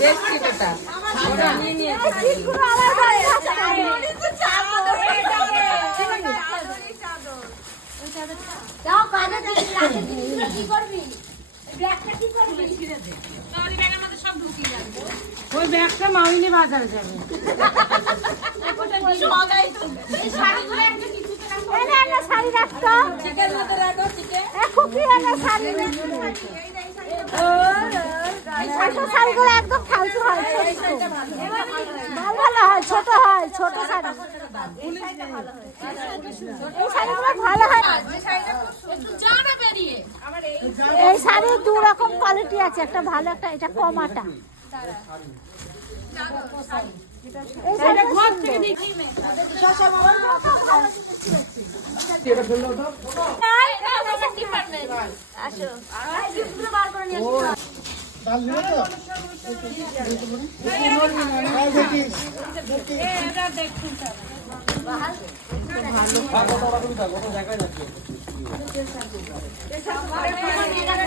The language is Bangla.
দেখছি বেটা ওই ব্যাগটা মাউনি বাজারে যাবে শাড়ি রাখতো শাড়িগুলো একদম ফালতু হয়, ভালো হয়, ছোট হয়, ছোট শাড়ি। এই শাড়িগুলো ভালো হয়। এই শাড়ির দু রকম কোয়ালিটি আছে, একটা ভালো, একটা এটা কমাটা। এই শাড়িটা ঘর থেকে দেখি ভালো